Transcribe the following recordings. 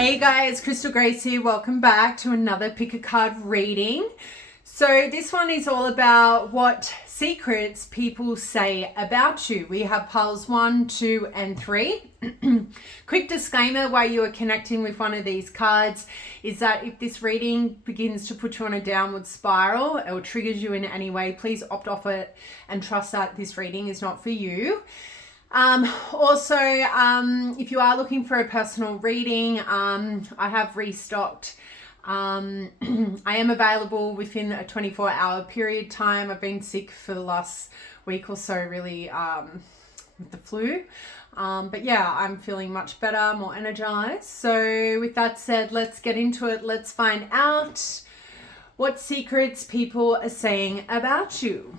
Hey guys, Crystal Grace here. Welcome back to another pick a card reading. So this one is all about what secrets people say about you. We have piles 1, 2, and 3. Quick disclaimer while you are connecting with one of these cards is that if this reading begins to put you on a downward spiral or triggers you in any way, please opt off it and trust that this reading is not for you. If you are looking for a personal reading, I have restocked. I am available within a 24-hour period time. I've been sick for the last week or so, really, with the flu. But yeah, I'm feeling much better, more energized. So with that said, let's get into it. Let's find out what secrets people are saying about you.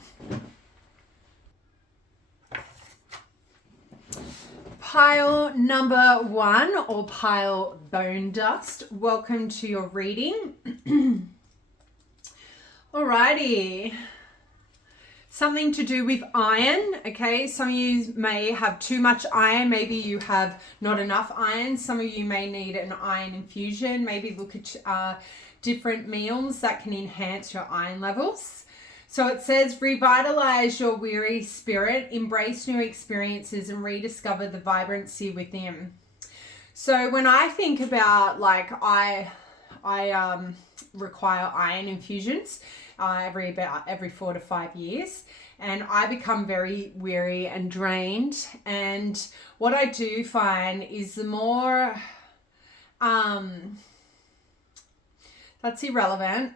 Pile number 1, or pile bone dust. Welcome to your reading. Alrighty. Something to do with iron, okay? Some of you may have too much iron. Maybe you have not enough iron. Some of you may need an iron infusion. Maybe look at different meals that can enhance your iron levels. So it says, revitalize your weary spirit, embrace new experiences, and rediscover the vibrancy within. So when I think about, like, I require iron infusions every 4 to 5 years, and I become very weary and drained. And what I do find is the more that's irrelevant.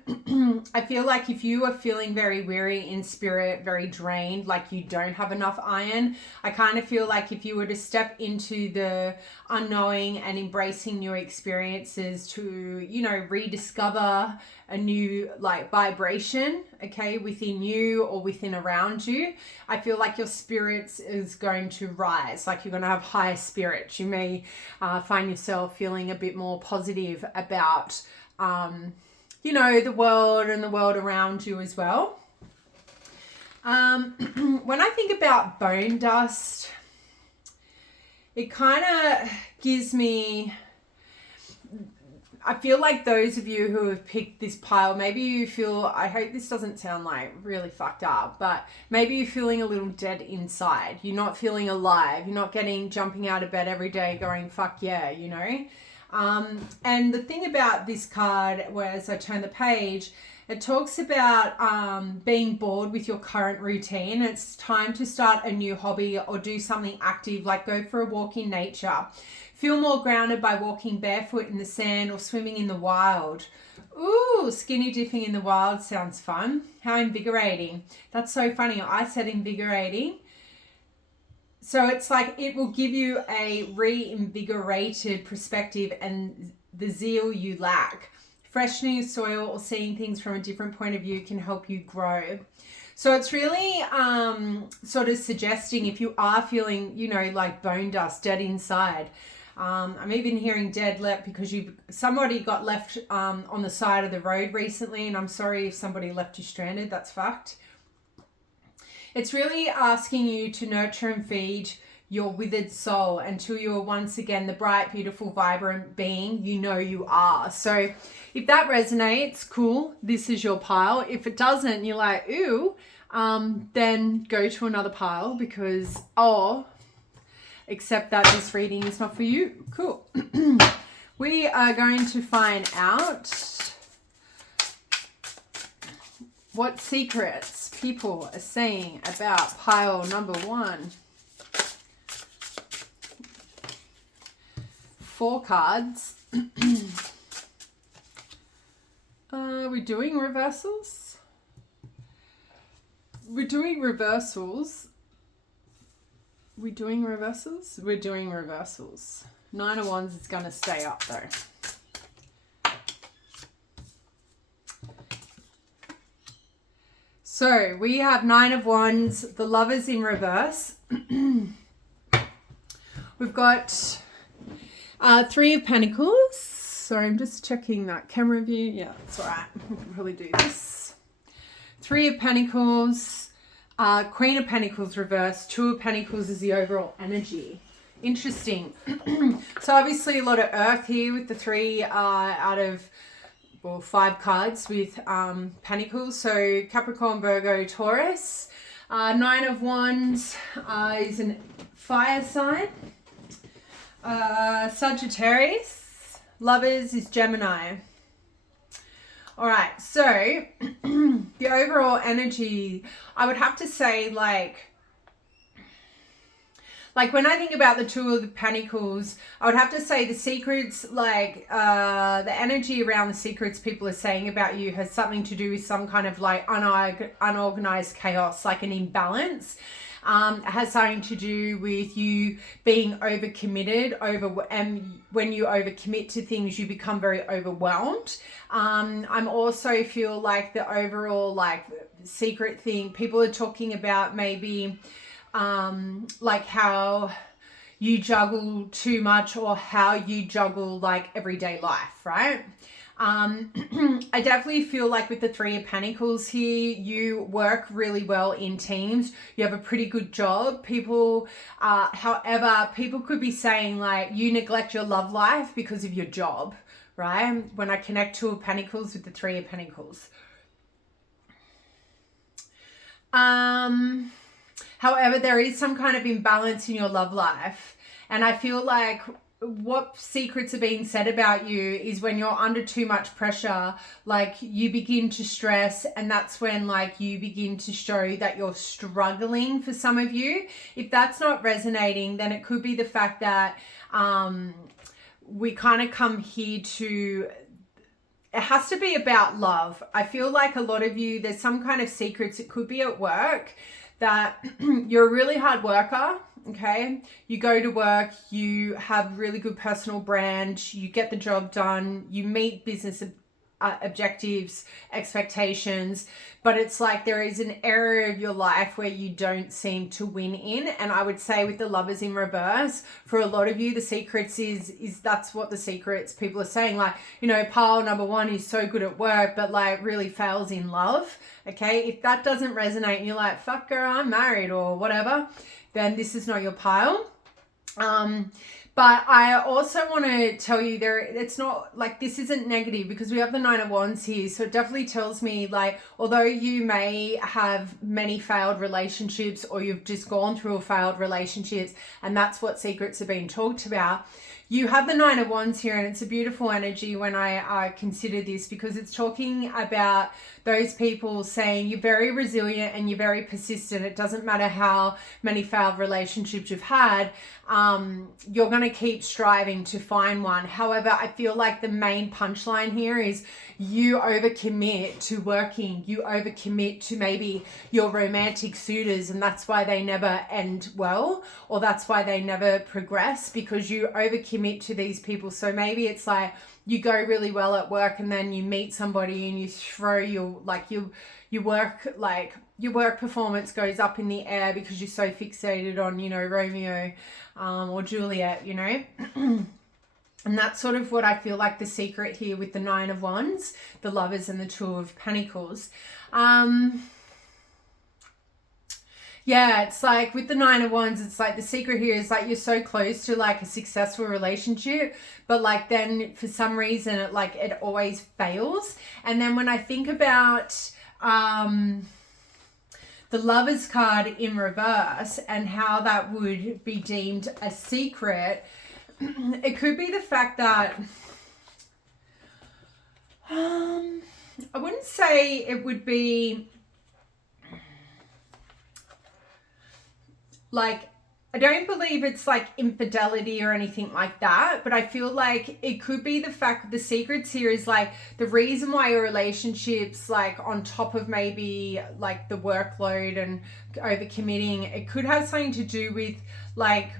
I feel like if you are feeling very weary in spirit, very drained, like you don't have enough iron, I kind of feel like if you were to step into the unknowing and embracing new experiences to, you know, rediscover a new like vibration, okay, within you or within around you, I feel like your spirits is going to rise. Like you're going to have higher spirits. You may find yourself feeling a bit more positive about you know, the world and the world around you as well. When I think about bone dust, it kind of gives me, I feel like those of you who have picked this pile, maybe you feel, I hope this doesn't sound like really fucked up, but maybe you're feeling a little dead inside. You're not feeling alive. You're not jumping out of bed every day going, fuck yeah, you know? And the thing about this card, as I turn the page, it talks about being bored with your current routine. It's time to start a new hobby or do something active, like go for a walk in nature. Feel more grounded by walking barefoot in the sand or swimming in the wild. Ooh, skinny dipping in the wild sounds fun. How invigorating. That's so funny. I said invigorating. So it's like it will give you a reinvigorated perspective and the zeal you lack. Fresh new soil or seeing things from a different point of view can help you grow. So it's really sort of suggesting if you are feeling, you know, like bone dust, dead inside. I'm even hearing dead left because somebody got left on the side of the road recently, and I'm sorry if somebody left you stranded. That's fucked. It's really asking you to nurture and feed your withered soul until you are once again the bright, beautiful, vibrant being you know you are. So if that resonates, cool, this is your pile. If it doesn't, you're like, ooh, then go to another pile because, except that this reading is not for you. Cool. We are going to find out what secrets people are saying about pile number 1. 4 cards. Are we doing reversals? We're doing reversals. We're doing reversals? We're doing reversals. 9 of Wands is going to stay up though. So we have 9 of Wands, the Lovers in reverse. We've got 3 of Pentacles. Sorry, I'm just checking that camera view. Yeah, that's all right. We can probably do this. 3 of Pentacles, Queen of Pentacles reverse. 2 of Pentacles is the overall energy Interesting. So obviously a lot of earth here with the 3 out of 5 cards with Pentacles. So Capricorn, Virgo, Taurus. 9 of Wands is a fire sign. Sagittarius. Lovers is Gemini. All right, so the overall energy, I would have to say, like when I think about the 2 of the Pentacles, I would have to say the secrets, like the energy around the secrets people are saying about you has something to do with some kind of like unorganized chaos, like an imbalance. It has something to do with you being overcommitted, and when you overcommit to things, you become very overwhelmed. I'm also feel like the overall like secret thing, people are talking about maybe like how you juggle too much, or how you juggle like everyday life, right? I definitely feel like with the 3 of Pentacles here, you work really well in teams. You have a pretty good job. People, however, people could be saying like you neglect your love life because of your job, right? When I connect 2 of Pentacles with the 3 of Pentacles. However, there is some kind of imbalance in your love life. And I feel like what secrets are being said about you is when you're under too much pressure, like you begin to stress, and that's when like you begin to show that you're struggling for some of you. If that's not resonating, then it could be the fact that we kind of come here to, it has to be about love. I feel like a lot of you, there's some kind of secrets. It could be at work that you're a really hard worker, okay? You go to work, you have really good personal brand, you get the job done, you meet business objectives, expectations, but it's like there is an area of your life where you don't seem to win in. And I would say with the Lovers in reverse, for a lot of you, the secrets is that's what the secrets people are saying. Like, you know, pile number 1 is so good at work, but like really fails in love. Okay, if that doesn't resonate and you're like, fuck girl, I'm married or whatever, then this is not your pile. But I also want to tell you it's not like this isn't negative, because we have the 9 of Wands here. So it definitely tells me like, although you may have many failed relationships, or you've just gone through a failed relationships, and that's what secrets are being talked about, you have the 9 of Wands here, and it's a beautiful energy when I consider this, because it's talking about those people saying you're very resilient and you're very persistent. It doesn't matter how many failed relationships you've had, you're going to keep striving to find one. However, I feel like the main punchline here is you overcommit to working, you overcommit to maybe your romantic suitors, and that's why they never end well, or that's why they never progress, because you overcommit to these people. So maybe it's like you go really well at work, and then you meet somebody and you throw your work performance goes up in the air because you're so fixated on, you know, Romeo or Juliet, you know. And that's sort of what I feel like the secret here with the 9 of Wands, the Lovers, and the 2 of Pentacles. Yeah, it's like with the 9 of Wands, it's like the secret here is like you're so close to like a successful relationship, but like then for some reason it always fails. And then when I think about the Lovers card in reverse and how that would be deemed a secret, it could be the fact that I wouldn't say it would be like, I don't believe it's like infidelity or anything like that, but I feel like it could be the fact the secrets here is like the reason why your relationships, like on top of maybe like the workload and overcommitting, it could have something to do with like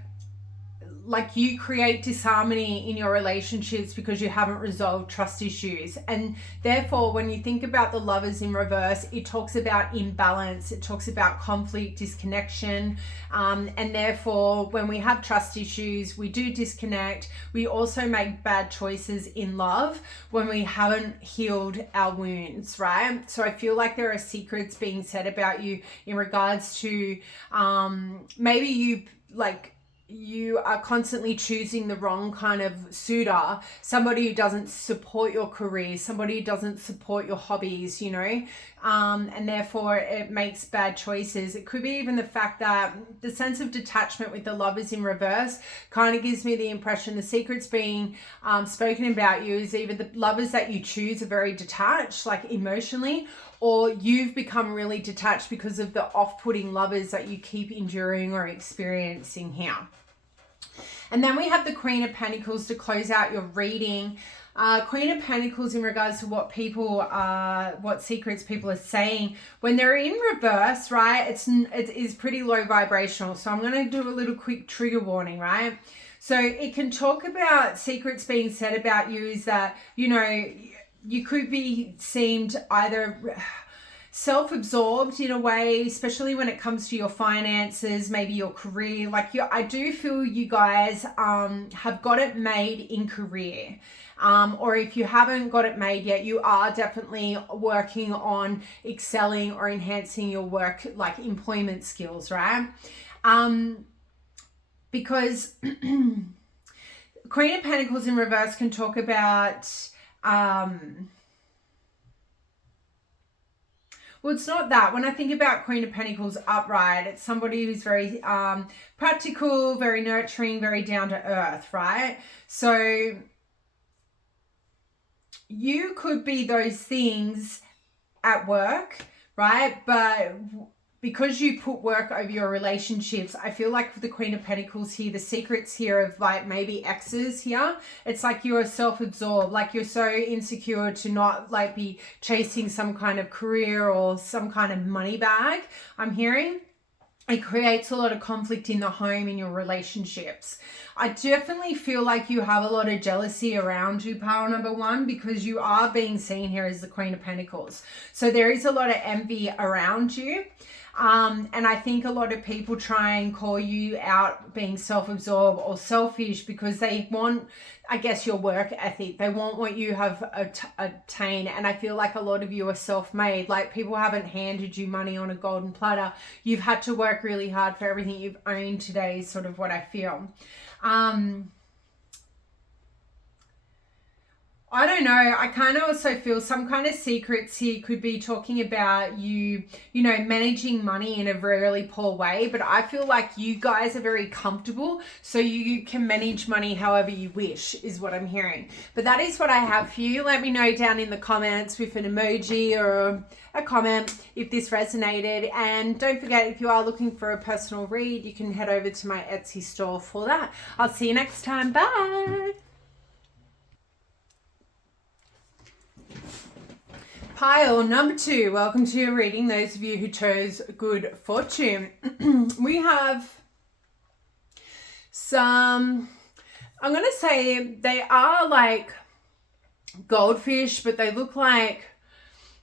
you create disharmony in your relationships because you haven't resolved trust issues. And therefore, when you think about the Lovers in reverse, it talks about imbalance, it talks about conflict, disconnection, and therefore when we have trust issues, we do disconnect. We also make bad choices in love when we haven't healed our wounds, right? So I feel like there are secrets being said about you in regards to maybe you like you are constantly choosing the wrong kind of suitor, somebody who doesn't support your career, somebody who doesn't support your hobbies, you know, and therefore it makes bad choices. It could be even the fact that the sense of detachment with the Lovers in reverse kind of gives me the impression the secrets being spoken about you is either the Lovers that you choose are very detached, like emotionally, or you've become really detached because of the off-putting Lovers that you keep enduring or experiencing here. And then we have the Queen of Pentacles to close out your reading. Queen of Pentacles in regards to what people what secrets people are saying when they're in reverse, right? It is pretty low vibrational. So I'm going to do a little quick trigger warning, right? So it can talk about secrets being said about you is that, you know, you could be seemed either self-absorbed in a way, especially when it comes to your finances, maybe your career. Like I do feel you guys have got it made in career. Or if you haven't got it made yet, you are definitely working on excelling or enhancing your work, like employment skills, right? Because Queen of Pentacles in reverse can talk about well, it's not that. When I think about Queen of Pentacles upright, it's somebody who's very practical, very nurturing, very down to earth, right? So you could be those things at work, right? But because you put work over your relationships, I feel like for the Queen of Pentacles here, the secrets here of like maybe exes here, it's like you're self-absorbed, like you're so insecure to not like be chasing some kind of career or some kind of money bag, I'm hearing. It creates a lot of conflict in the home, in your relationships. I definitely feel like you have a lot of jealousy around you, pile number one, because you are being seen here as the Queen of Pentacles. So there is a lot of envy around you. And I think a lot of people try and call you out being self-absorbed or selfish because they want, I guess, your work ethic. They want what you have attained. And I feel like a lot of you are self-made. Like people haven't handed you money on a golden platter. You've had to work really hard for everything you've owned today is sort of what I feel. I don't know. I kind of also feel some kind of secrets here could be talking about you know, managing money in a really poor way. But I feel like you guys are very comfortable. So you can manage money however you wish is what I'm hearing. But that is what I have for you. Let me know down in the comments with an emoji or a comment if this resonated. And don't forget, if you are looking for a personal read, you can head over to my Etsy store for that. I'll see you next time. Bye. Pile number 2, welcome to your reading, those of you who chose good fortune. We have some, I'm going to say they are like goldfish, but they look like,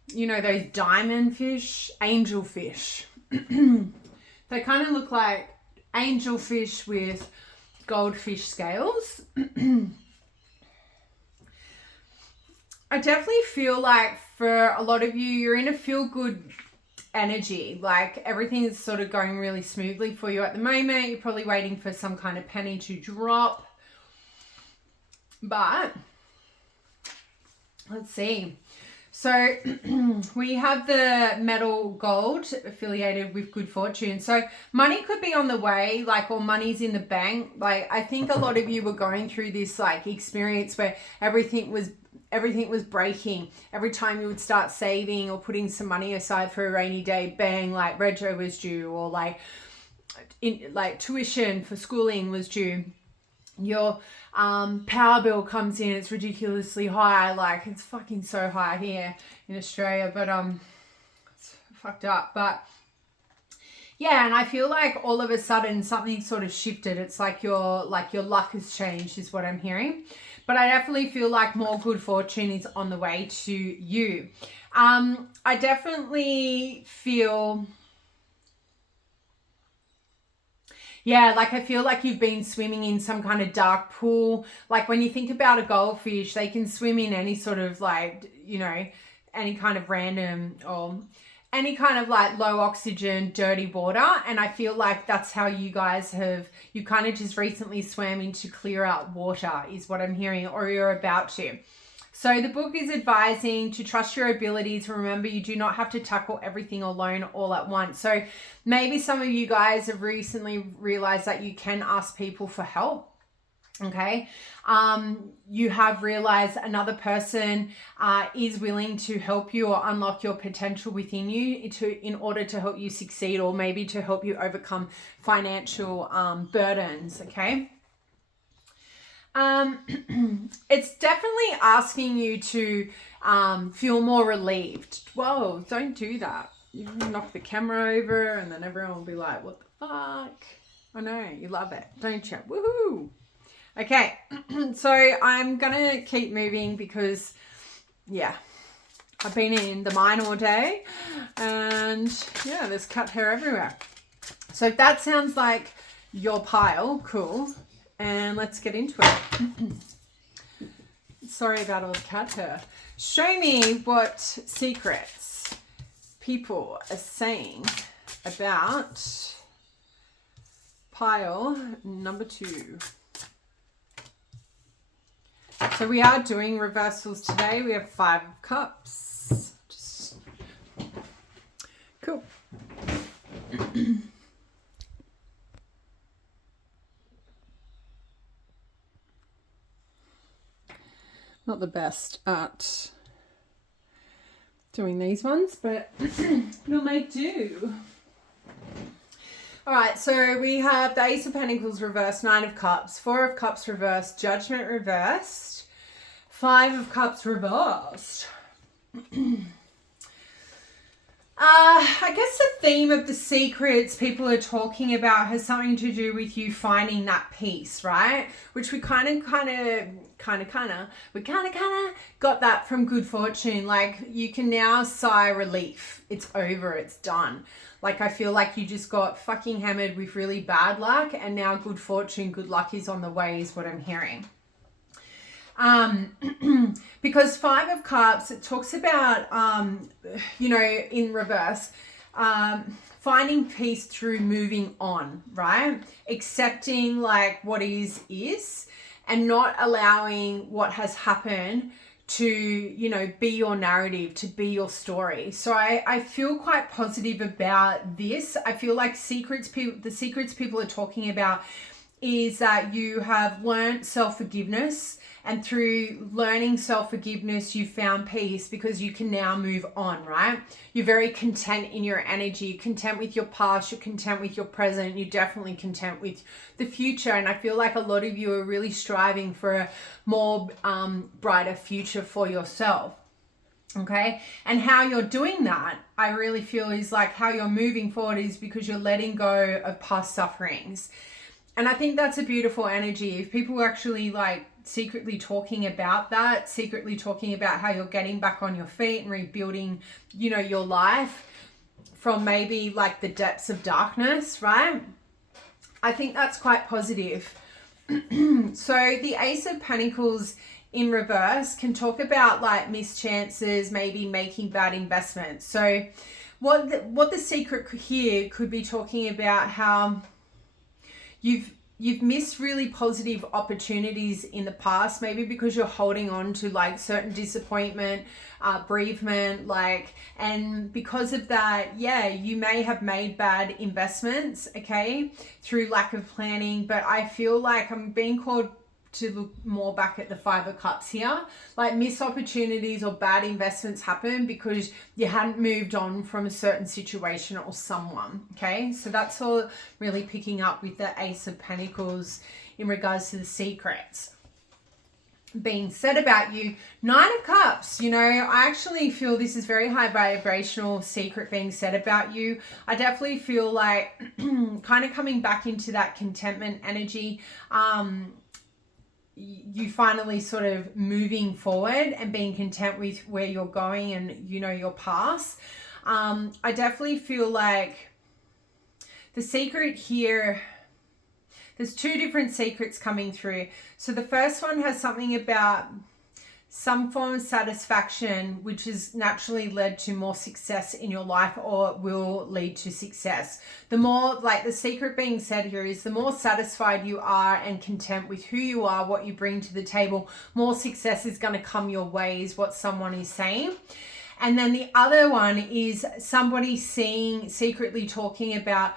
you know, those diamond fish, angelfish. They kind of look like angelfish with goldfish scales. I definitely feel like for a lot of you, you're in a feel-good energy. Like everything is sort of going really smoothly for you at the moment. You're probably waiting for some kind of penny to drop. But let's see. So we have the metal gold affiliated with good fortune. So money could be on the way, like, or money's in the bank. Like I think a lot of you were going through this like experience where everything was breaking. Every time you would start saving or putting some money aside for a rainy day, bang, like rego was due, or like tuition for schooling was due. Your power bill comes in, it's ridiculously high. Like it's fucking so high here in Australia, but it's fucked up. But yeah, and I feel like all of a sudden something sort of shifted. It's like your luck has changed is what I'm hearing. But I definitely feel like more good fortune is on the way to you. I definitely feel, yeah, like I feel like you've been swimming in some kind of dark pool. Like when you think about a goldfish, they can swim in any sort of like, you know, any kind of random or any kind of like low oxygen, dirty water. And I feel like that's how you guys you kind of just recently swam into clear out water is what I'm hearing, or you're about to. So the book is advising to trust your abilities. Remember, you do not have to tackle everything alone all at once. So maybe some of you guys have recently realized that you can ask people for help. Okay. You have realized another person is willing to help you or unlock your potential within you in order to help you succeed, or maybe to help you overcome financial burdens. Okay. It's definitely asking you to feel more relieved. Whoa, don't do that. You knock the camera over and then everyone will be like, what the fuck? I know, you love it, don't you? Woohoo! Okay, so I'm gonna keep moving because, yeah, I've been in the mine all day and yeah, there's cat hair everywhere. So if that sounds like your pile, cool. And let's get into it. Sorry about all the cat hair. Show me what secrets people are saying about pile number 2. So we are doing reversals today. We have 5 of Cups. Cool. Not the best at doing these ones, but we'll make do. All right, so we have the Ace of Pentacles reversed, 9 of Cups, 4 of Cups reversed, Judgment reversed, 5 of Cups reversed. I guess the theme of the secrets people are talking about has something to do with you finding that peace, right? Which we kind of got that from Good Fortune. Like, you can now sigh relief. It's over. It's done. Like, I feel like you just got fucking hammered with really bad luck, and now good fortune, good luck is on the way, is what I'm hearing. Because 5 of Cups, it talks about, in reverse, finding peace through moving on, right? Accepting like what is, and not allowing what has happened to, be your narrative, to be your story. So I feel quite positive about this. I feel like the secrets people are talking about is that you have learned self-forgiveness, and through learning self-forgiveness, you found peace because you can now move on, right? You're very content in your energy, you're content with your past, you're content with your present, you're definitely content with the future. And I feel like a lot of you are really striving for a more brighter future for yourself. Okay. And how you're doing that, I really feel, is like how you're moving forward is because you're letting go of past sufferings. And I think that's a beautiful energy. If people are actually like secretly talking about that, secretly talking about how you're getting back on your feet and rebuilding, your life from maybe like the depths of darkness, right? I think that's quite positive. So the Ace of Pentacles in reverse can talk about like missed chances, maybe making bad investments. So what the secret here could be talking about how you've missed really positive opportunities in the past, maybe because you're holding on to like certain disappointment, bereavement, and because of that, you may have made bad investments, okay, through lack of planning. But I feel like I'm being called to look more back at the 5 of Cups here. Like, missed opportunities or bad investments happen because you hadn't moved on from a certain situation or someone, okay? So that's all really picking up with the Ace of Pentacles in regards to the secrets being said about you. 9 of Cups, I actually feel this is very high vibrational secret being said about you. I definitely feel like kind of coming back into that contentment energy, you finally sort of moving forward and being content with where you're going and your past. I definitely feel like the secret here, there's 2 different secrets coming through. So the first one has something about some form of satisfaction, which has naturally led to more success in your life or will lead to success. The more, like the secret being said here is, the more satisfied you are and content with who you are, what you bring to the table, more success is going to come your way, is what someone is saying. And then the other one is somebody secretly talking about,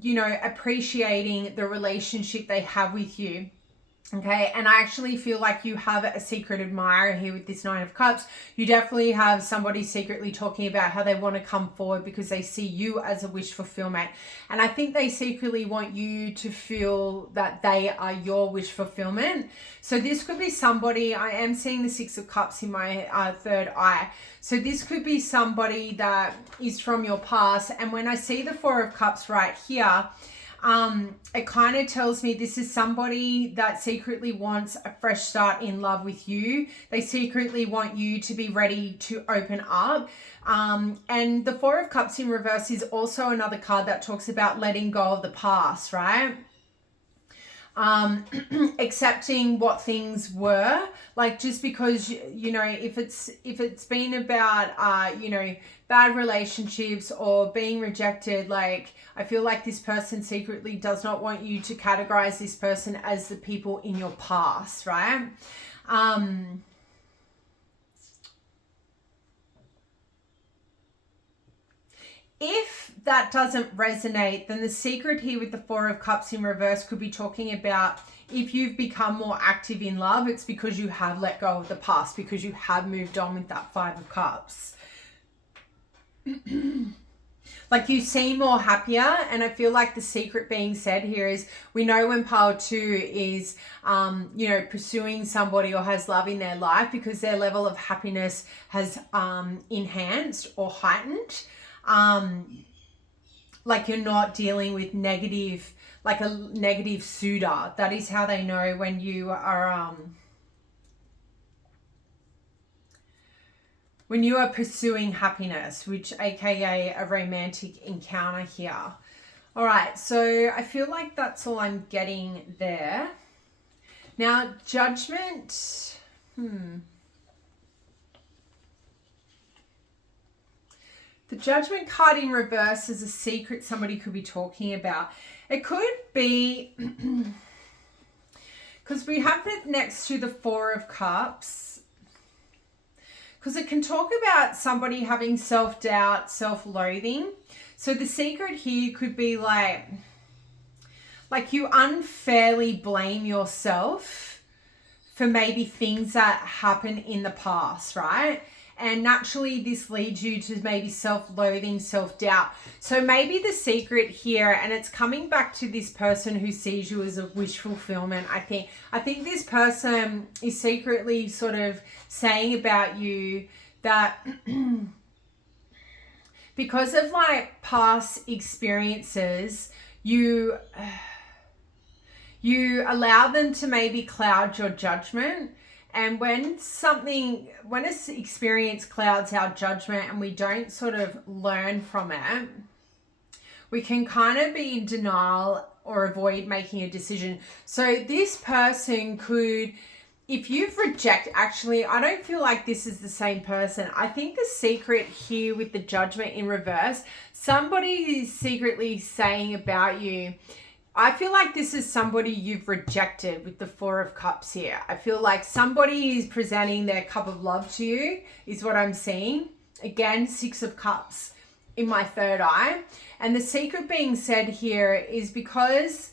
you know, appreciating the relationship they have with you. Okay, and I actually feel like you have a secret admirer here with this Nine of Cups. You definitely have somebody secretly talking about how they want to come forward because they see you as a wish fulfillment. And I think they secretly want you to feel that they are your wish fulfillment. So this could be somebody, I am seeing the Six of Cups in my third eye. So this could be somebody that is from your past. And when I see the Four of Cups right here, it kind of tells me this is somebody that secretly wants a fresh start in love with you. They secretly want you to be ready to open up. And the Four of Cups in reverse is also another card that talks about letting go of the past, right? Accepting what things were, like, just because, you know, if it's been about you know, bad relationships or being rejected, like, I feel like this person secretly does not want you to categorize this person as the people in your past, right? If that doesn't resonate, then the secret here with the Four of Cups in reverse could be talking about if you've become more active in love, it's because you have let go of the past, because you have moved on with that Five of Cups. Like, you seem more happier, and I feel like the secret being said here is, we know when pile 2 is, you know, pursuing somebody or has love in their life because their level of happiness has enhanced or heightened. Like, you're not dealing with negative, like a negative suitor. That is how they know when you are pursuing happiness, which aka a romantic encounter here. All right, so I feel like that's all I'm getting there. Now, Judgment, the Judgment card in reverse is a secret somebody could be talking about. It could be, because we have it next to the Four of Cups, because it can talk about somebody having self-doubt, self-loathing. So the secret here could be like you unfairly blame yourself for maybe things that happen in the past, right? And naturally, this leads you to maybe self-loathing, self-doubt. So maybe the secret here, and it's coming back to this person who sees you as a wish fulfillment, I think this person is secretly sort of saying about you that because of like past experiences, you allow them to maybe cloud your judgment. And when an experience clouds our judgment and we don't sort of learn from it, we can kind of be in denial or avoid making a decision. So this person could, if you've rejected, actually, I don't feel like this is the same person. I think the secret here with the Judgment in reverse, somebody is secretly saying about you, I feel like this is somebody you've rejected with the Four of Cups here. I feel like somebody is presenting their cup of love to you, is what I'm seeing. Again, Six of Cups in my third eye. And the secret being said here is because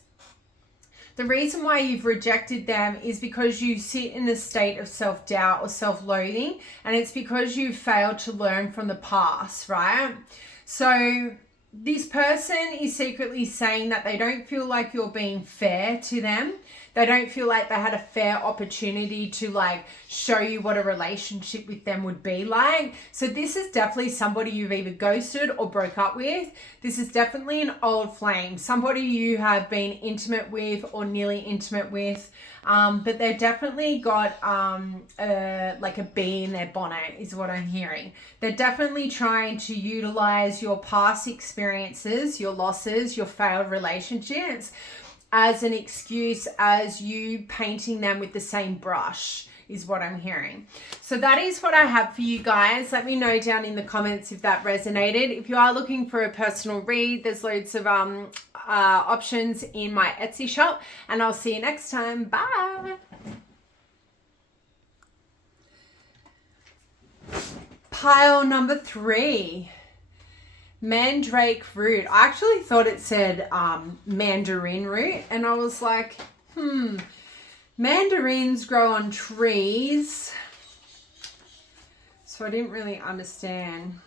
the reason why you've rejected them is because you sit in a state of self-doubt or self-loathing, and it's because you've failed to learn from the past, right? So this person is secretly saying that they don't feel like you're being fair to them. They don't feel like they had a fair opportunity to like show you what a relationship with them would be like. So this is definitely somebody you've either ghosted or broke up with. This is definitely an old flame, somebody you have been intimate with or nearly intimate with. But they've definitely got like a bee in their bonnet is what I'm hearing. They're definitely trying to utilize your past experiences, your losses, your failed relationships as an excuse, as you painting them with the same brush. is what I'm hearing. So that is what I have for you guys. Let me know down in the comments if that resonated. If you are looking for a personal read, there's loads of options in my Etsy shop, and I'll see you next time. Bye. Pile number 3, mandrake root. I actually thought it said mandarin root, and I was like, mandarins grow on trees, so I didn't really understand.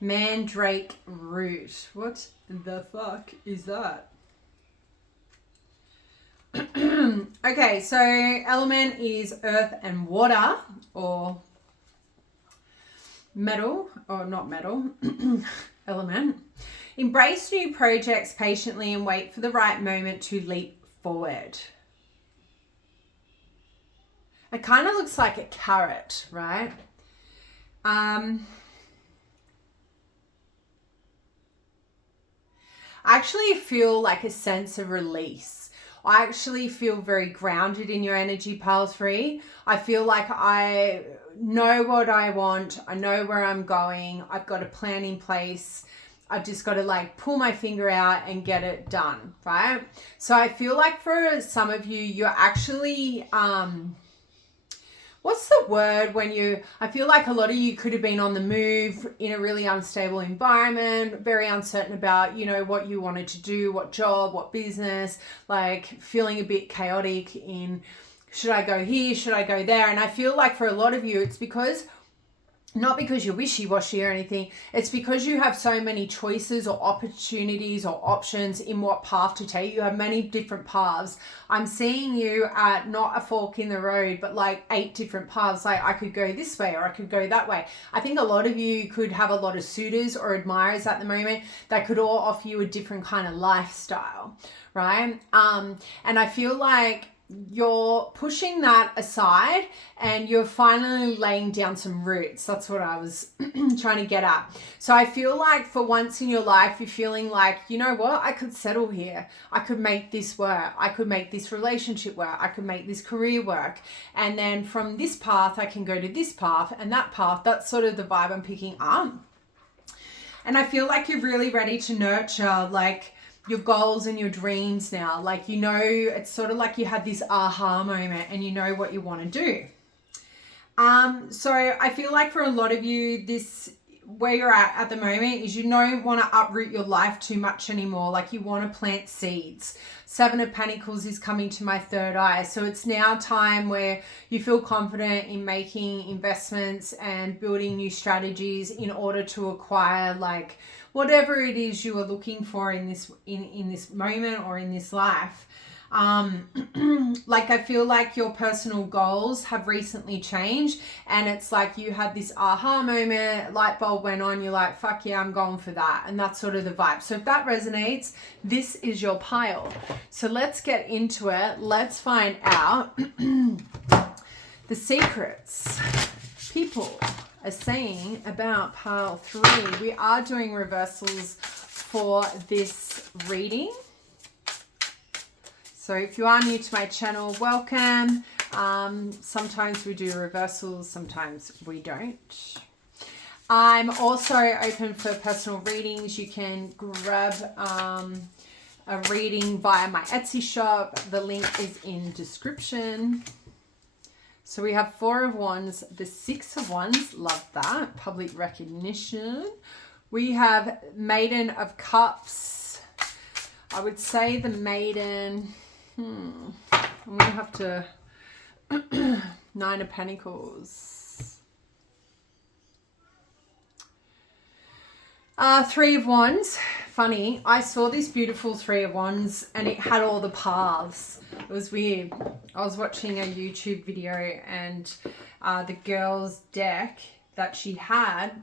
Mandrake root, what the fuck is that? Okay, so element is earth and water, or metal, or not metal, element. Embrace new projects patiently and wait for the right moment to leap forward. It kind of looks like a carrot, right? I actually feel like a sense of release. I actually feel very grounded in your energy, pile 3. I feel like I know what I want. I know where I'm going. I've got a plan in place. I've just got to like pull my finger out and get it done, right? So I feel like for some of you, you're actually, what's the word when I feel like a lot of you could have been on the move in a really unstable environment, very uncertain about, what you wanted to do, what job, what business, like feeling a bit chaotic in, should I go here? Should I go there? And I feel like for a lot of you, it's not because you're wishy-washy or anything. It's because you have so many choices or opportunities or options in what path to take. You have many different paths. I'm seeing you at not a fork in the road, but like 8 different paths. Like I could go this way or I could go that way. I think a lot of you could have a lot of suitors or admirers at the moment that could all offer you a different kind of lifestyle, right? And I feel like you're pushing that aside and you're finally laying down some roots. That's what I was trying to get at. So I feel like for once in your life, you're feeling like, you know what, I could settle here. I could make this work. I could make this relationship work. I could make this career work. And then from this path, I can go to this path and that path. That's sort of the vibe I'm picking up. And I feel like you're really ready to nurture like your goals and your dreams now. Like, it's sort of like you had this aha moment and you know what you want to do. So I feel like for a lot of you, where you're at the moment is you don't want to uproot your life too much anymore. Like you want to plant seeds. 7 of Pentacles is coming to my third eye. So it's now time where you feel confident in making investments and building new strategies in order to acquire like whatever it is you are looking for in this moment or in this life. Like I feel like your personal goals have recently changed and it's like you had this aha moment, light bulb went on, you're like, fuck yeah, I'm going for that. And that's sort of the vibe. So if that resonates, this is your pile. So let's get into it. Let's find out the secrets people are saying about pile 3. We are doing reversals for this reading. So if you are new to my channel, welcome. Sometimes we do reversals, sometimes we don't. I'm also open for personal readings. You can grab a reading via my Etsy shop. The link is in description. So we have 4 of Wands, the 6 of Wands, love that, public recognition. We have Maiden of Cups. I would say the Maiden, I'm going to have to, 9 of Pentacles. 3 of Wands. Funny, I saw this beautiful 3 of Wands and it had all the paths. It was weird. I was watching a YouTube video and the girl's deck that she had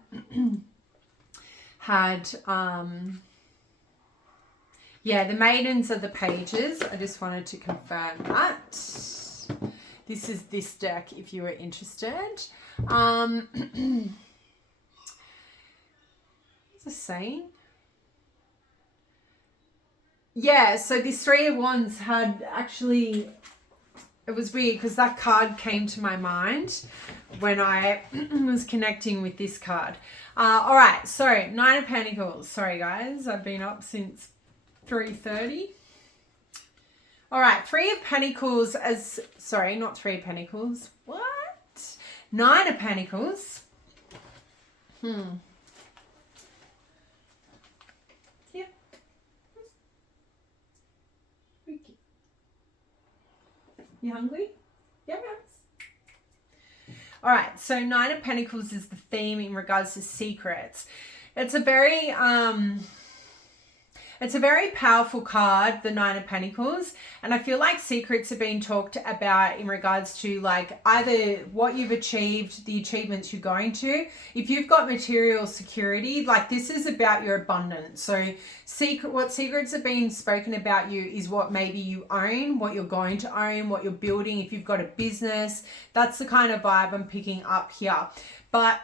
the maidens are the pages. I just wanted to confirm that. This is this deck if you are interested. What's it saying? Yeah, so this 3 of Wands had actually it was weird because that card came to my mind when I was connecting with this card. All right, so 9 of Pentacles. Sorry, guys, I've been up since 3:30. All right, 3 of Pentacles sorry, not 3 of Pentacles. What? 9 of Pentacles. Yeah. You hungry? Yeah. All right, so 9 of Pentacles is the theme in regards to secrets. It's a very powerful card, the 9 of Pentacles, and I feel like secrets are being talked about in regards to like either what you've achieved, the achievements you're going to. If you've got material security, like this is about your abundance. So what secrets are being spoken about you is what maybe you own, what you're going to own, what you're building. If you've got a business, that's the kind of vibe I'm picking up here. But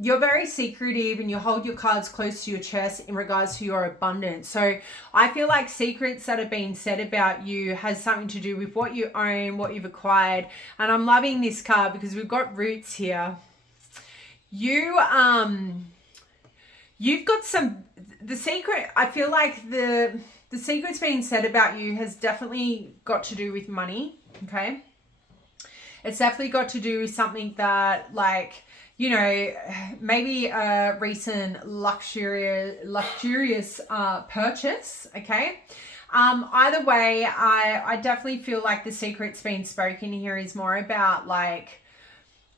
you're very secretive and you hold your cards close to your chest in regards to your abundance. So I feel like secrets that are being said about you has something to do with what you own, what you've acquired. And I'm loving this card because we've got roots here. You've got the secret, I feel like the secrets being said about you has definitely got to do with money, okay? It's definitely got to do with something that like, you know, maybe a recent luxurious purchase, okay? Either way, I definitely feel like the secret's being spoken here is more about like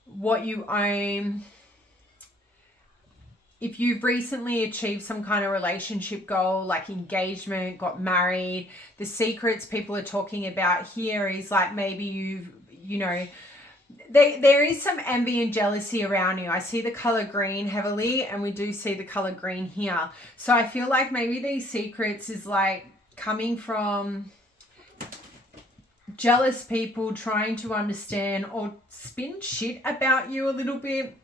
what you own. If you've recently achieved some kind of relationship goal, like engagement, got married, the secrets people are talking about here is like maybe you know, there is some envy and jealousy around you. I see the color green heavily, and we do see the color green here. So I feel like maybe these secrets is like coming from jealous people trying to understand or spin shit about you a little bit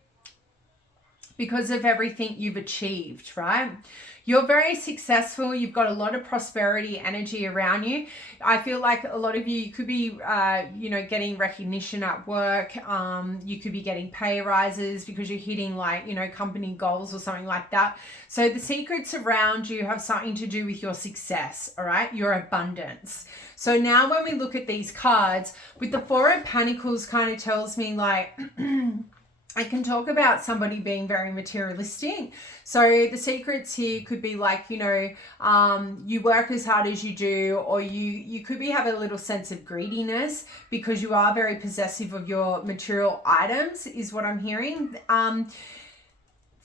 because of everything you've achieved, right? You're very successful. You've got a lot of prosperity energy around you. I feel like a lot of you could be, you know, getting recognition at work. You could be getting pay rises because you're hitting like, you know, company goals or something like that. So the secrets around you have something to do with your success, all right? Your abundance. So now when we look at these cards, with the 4 of Pentacles kind of tells me like, I can talk about somebody being very materialistic. So the secrets here could be like, you know, you work as hard as you do, or you could be having a little sense of greediness because you are very possessive of your material items is what I'm hearing.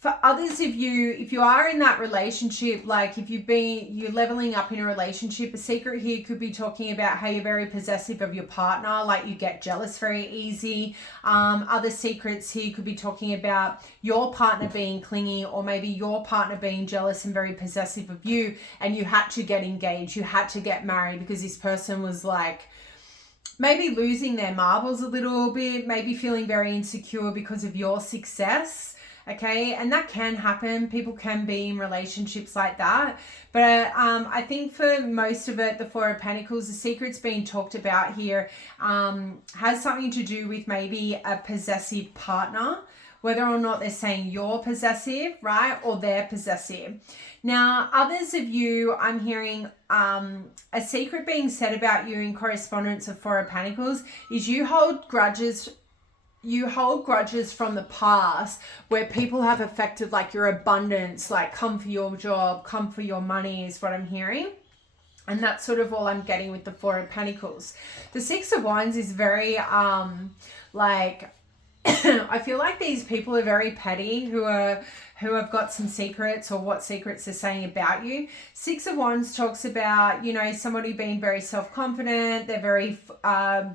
For others of you, if you are in that relationship, like if you're leveling up in a relationship, a secret here could be talking about how you're very possessive of your partner, like you get jealous very easy. Other secrets here could be talking about your partner being clingy, or maybe your partner being jealous and very possessive of you, and you had to get engaged, you had to get married because this person was like, maybe losing their marbles a little bit, maybe feeling very insecure because of your success. Okay, and that can happen. People can be in relationships like that. But I think for most of it, the 4 of Pentacles, the secrets being talked about here has something to do with maybe a possessive partner, whether or not they're saying you're possessive, right? Or they're possessive. Now, others of you, I'm hearing a secret being said about you in correspondence of 4 of Pentacles is you hold grudges from the past where people have affected like your abundance, like come for your job, come for your money is what I'm hearing. And that's sort of all I'm getting with the 4 of Pentacles. The 6 of Wands is very like I feel like these people are very petty who have got some secrets, or what secrets they're saying about you. 6 of Wands talks about, you know, somebody being very self-confident. They're very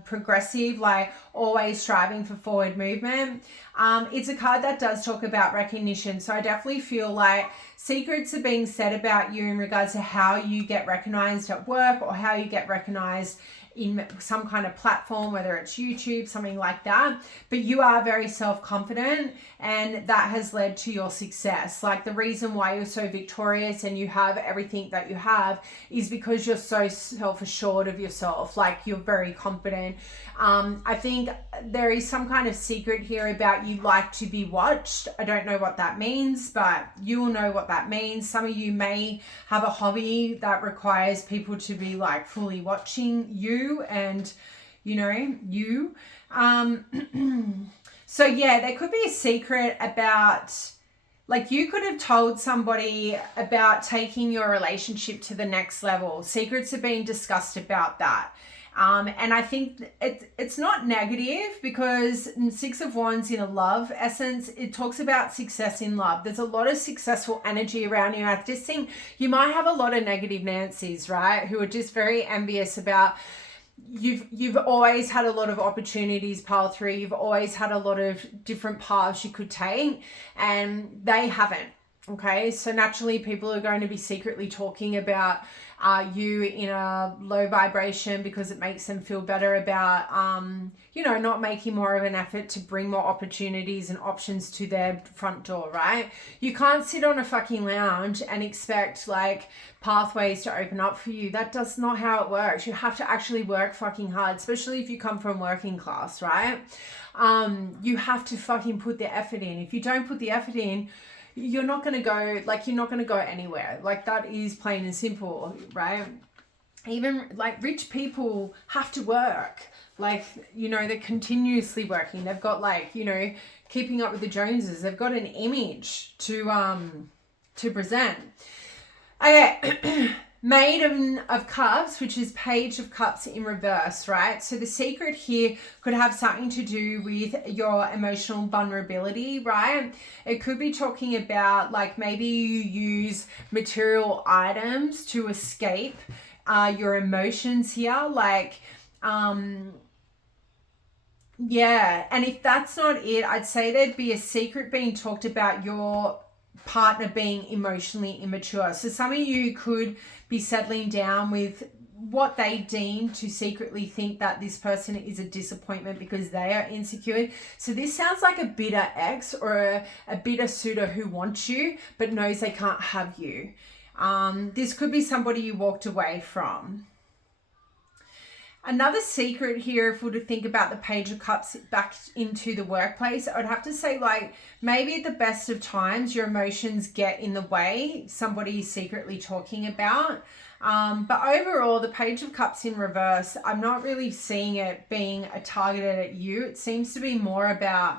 progressive, like always striving for forward movement. It's a card that does talk about recognition. So I definitely feel like secrets are being said about you in regards to how you get recognized at work, or how you get recognized in some kind of platform, whether it's YouTube, something like that. But you are very self-confident, and that has led to your success. success. Like the reason why you're so victorious and you have everything that you have is because you're so self-assured of yourself. Like you're very confident. I think there is some kind of secret here about you like to be watched. I don't know what that means, but you will know what that means. Some of you may have a hobby that requires people to be like fully watching you and, you know, you. So yeah, there could be a secret about, like you could have told somebody about taking your relationship to the next level. Secrets have been discussed about that. And I think it's not negative, because in Six of Wands in a love essence, it talks about success in love. There's a lot of successful energy around you. I just think you might have a lot of negative Nancys, right? Who are just very envious about, you've always had a lot of opportunities, pile 3. You've always had a lot of different paths you could take, and they haven't. Okay, so naturally people are going to be secretly talking about you in a low vibration because it makes them feel better about, you know, not making more of an effort to bring more opportunities and options to their front door, right? You can't sit on a fucking lounge and expect like pathways to open up for you. That does not how it works. You have to actually work fucking hard, especially if you come from working class, right? You have to fucking put the effort in. If you don't put the effort in, you're not going to go, like, you're not going to go anywhere. Like, that is plain and simple, right? Even like rich people have to work. Like, you know, they're continuously working. They've got like, you know, keeping up with the Joneses. They've got an image to present. Okay. Maid of Cups, which is Page of Cups in reverse, right? So the secret here could have something to do with your emotional vulnerability, right? It could be talking about like maybe you use material items to escape your emotions here. Like, yeah. And if that's not it, I'd say there'd be a secret being talked about your partner being emotionally immature. So some of you could be settling down with what they deem to secretly think that this person is a disappointment because they are insecure. So this sounds like a bitter ex or a bitter suitor who wants you but knows they can't have you. This could be somebody you walked away from. Another secret here, if we were to think about the Page of Cups back into the workplace, I would have to say, like, maybe at the best of times, your emotions get in the way. Somebody is secretly talking about. But overall, the Page of Cups in reverse, I'm not really seeing it being targeted at you. It seems to be more about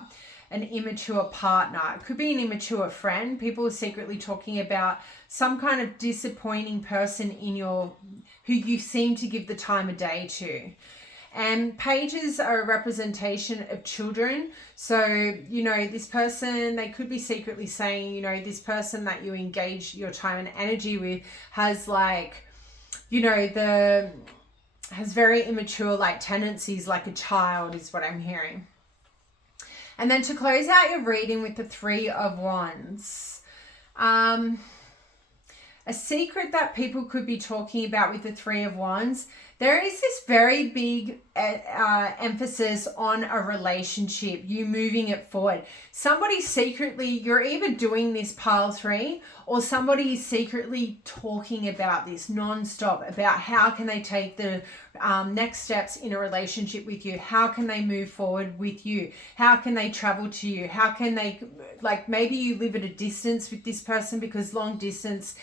an immature partner. It could be an immature friend. People are secretly talking about some kind of disappointing person in your, who you seem to give the time of day to. And pages are a representation of children. So, you know, this person, they could be secretly saying, you know, this person that you engage your time and energy with has like, you know, has very immature like tendencies, like a child is what I'm hearing. And then to close out your reading with the Three of Wands, a secret that people could be talking about with the Three of Wands, there is this very big emphasis on a relationship, you moving it forward. Somebody secretly, you're either doing this pile 3 or somebody is secretly talking about this nonstop, about how can they take the next steps in a relationship with you? How can they move forward with you? How can they travel to you? How can they, like, maybe you live at a distance with this person because long distance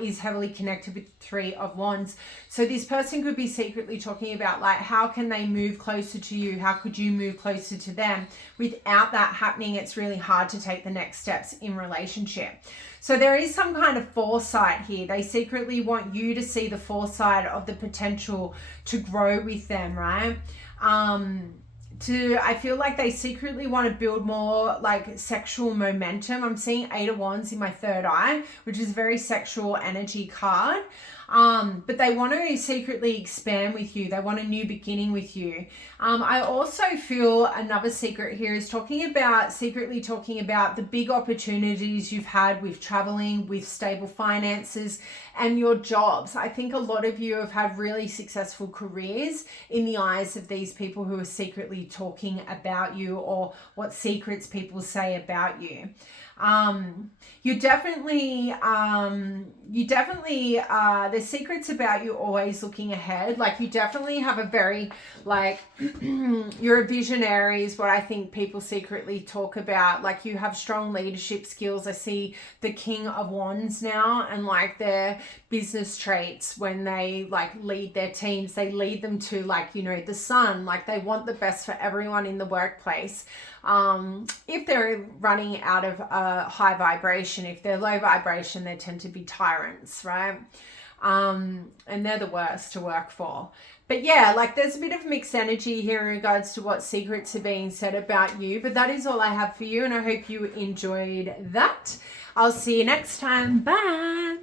is heavily connected with the Three of Wands. So this person could be secretly talking about, like, how can they move closer to you? How could you move closer to them? Without that happening, it's really hard to take the next steps in relationship. So there is some kind of foresight here. They secretly want you to see the foresight of the potential to grow with them, right? I feel like they secretly want to build more like sexual momentum. I'm seeing Eight of Wands in my third eye, which is a very sexual energy card. But they want to secretly expand with you. They want a new beginning with you. I also feel another secret here is secretly talking about the big opportunities you've had with traveling, with stable finances, and your jobs. I think a lot of you have had really successful careers in the eyes of these people who are secretly talking about you, or what secrets people say about you. The secrets about you always looking ahead. Like, you definitely have a very, like, you're a visionary is what I think people secretly talk about. Like, you have strong leadership skills. I see the King of Wands now, and like their business traits when they like lead their teams, they lead them to, like, you know, the sun. Like, they want the best for everyone in the workplace. If they're running out of high vibration, if they're low vibration, they tend to be tyrants, right? And they're the worst to work for. But yeah, like, there's a bit of mixed energy here in regards to what secrets are being said about you. But that is all I have for you, and I hope you enjoyed that. I'll see you next time. Bye.